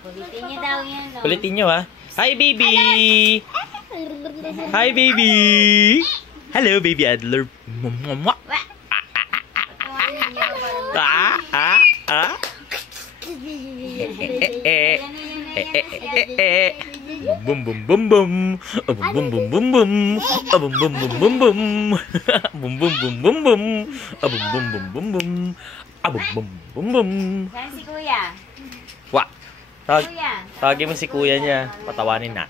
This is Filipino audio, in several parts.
Kulitin niya daw yan. No? Kulitin nyo ha. Hi baby! Hi baby! Hello baby Adler. Mwah. Bum bum bum bum. Bum bum bum bum bum. Bum bum bum bum bum. Bum bum bum bum bum. Bum bum bum bum bum. Bum bum bum bum. Saan si Kuya? Wa. Kuya. Tawagin mo si kuya niya. Patawanin na.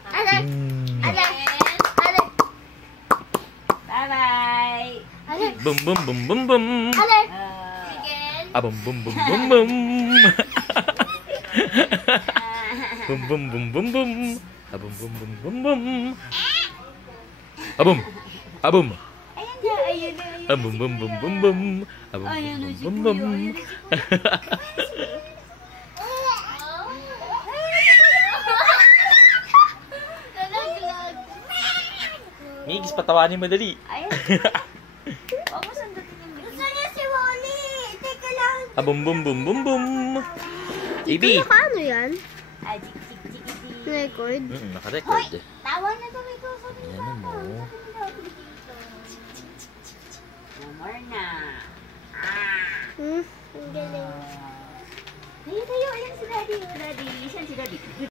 Bye-bye. Bum bum bum bum bum. Bum bum bum bum bum. Bum bum bum bum bum. Bum bum bum bum bum. Abum. Abum. Ayan na, ayun na, ayun. Bum bum bum bum bum. Bum Ayun na bum si bum Kuya, bum. ayun na si Migis, patawanin mo dali. Ayun. Huwag mo sandatin yung bigay. Gusto niya si Wally. Teka lang. Bum bum bum bum bum. Baby. Ano yan? Ah, jik. Record? Naka-record. Tawa na daw ito. Sabi niya. Ayan mo. No more na. Ang galing. Tayo. Ayan si Daddy. Daddy. Saan si Daddy?